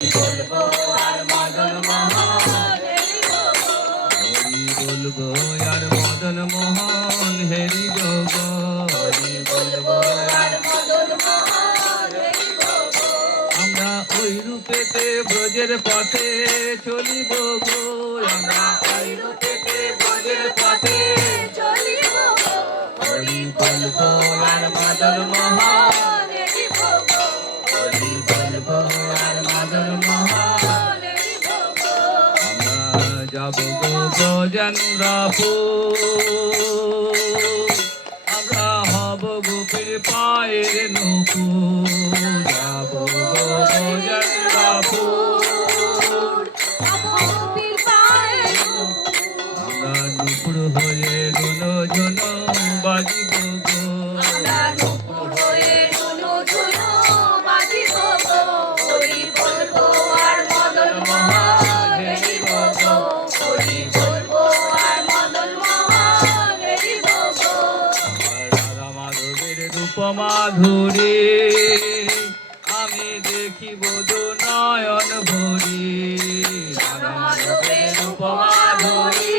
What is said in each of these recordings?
বলবো আর মদন মোহন বলবো আর মদন মোহন হেরি গো বলবো আর মদন মোহন আমরা ওই রূপেতে ব্রজের পথে চলিব গো আমরা ওই রূপেতে ব্রজের পথে চলিব হরি বলবো আর মদন মোহন হরি বলবো আর মদন মোহন আমরা যাব গো ব্রজানুরাপুর আমরা হব গোপীর পায়ের নূপুর যাব গো ব্রজানুরাপুর আমরা নূপুর হয়ে ধুনো ঝুনো বাজিব গো নূপুর হয়ে ধুনো ঝুনো বাজিব গো হরি বলবো আর মদন মোহন হরি বলবো হরি বলবো আর মদন মোহন হরি বলবো রাধা মাধবের রূপ মাধুরী আমি দেখিব দু নয়ন ভরি রাধা মাধবের রূপ মাধুরী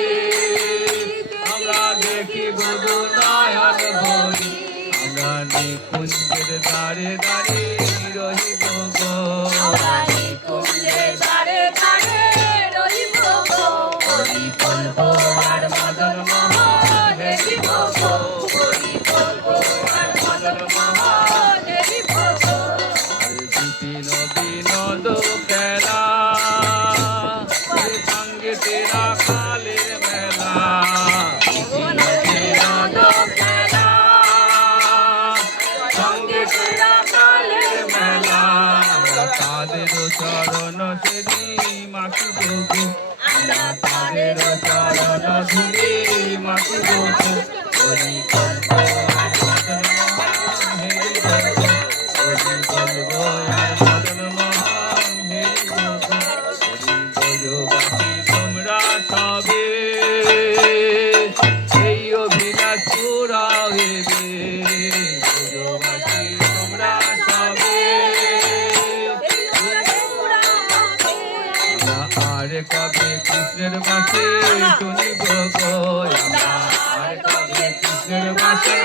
আমরা দেখিব দু নয়ন ভরি আমরা নিকুঞ্জের দ্বারে দ্বারে রহিব গো নিকুঞ্জের দ্বারে দ্বারে রহিব গো হরি বলবো আর মদন মোহন হরি বলবো হরি বলবো আর মদন মোহন হরি বলবো বিপিন বিনোদ খেলা সঙ্গে তেরা কালের মেলা বিপিন বিনোদ খেলা সঙ্গে তেরা কালের মেলা তাদের চরণ সেরি মাখিব গো আমরা তাদের চরণ ধুলি মাখিব গো হরি বলবো আর মদন মোহন হেরি বলবো হরি বলবো আর মদন মোহন হেরি বলবো হরি ব্রজবাসী তোমরা সবে এই অভিলাষ পুরাবে ব্রজবাসী তোমরা সবে আর কবে কৃষ্ণের বাসে শুনিব গো আর কবে কৃষ্ণের বাসে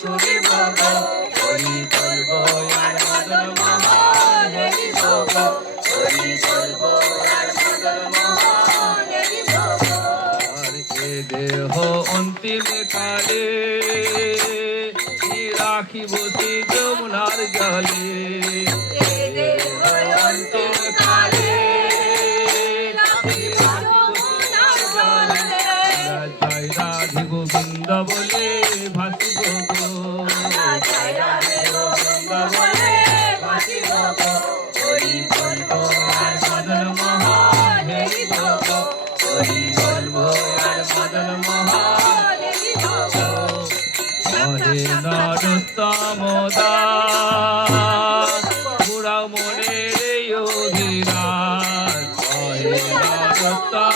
শুনিব গো হরি বলবো আর মদন মোহন হরি বলবো হরি বলবো আর মদন মোহন হরি বলবো আর এ দেহ অন্তিম কালে রাখিব শ্রী যমুনার জলে এ দেহ অন্তিম কালে জয় রাধে গোবিন্দ বলে ভাসিব গো জয় রাধে গোবিন্দ বলে ভাসিব গো হরি বলবো আর মদন মোহন হরি বলবো হরি বলবো আর মদন মোহন হরি বলবো হরে নরোত্তম দাস পুরা মনের অধিরাজ হরে নরোত্তম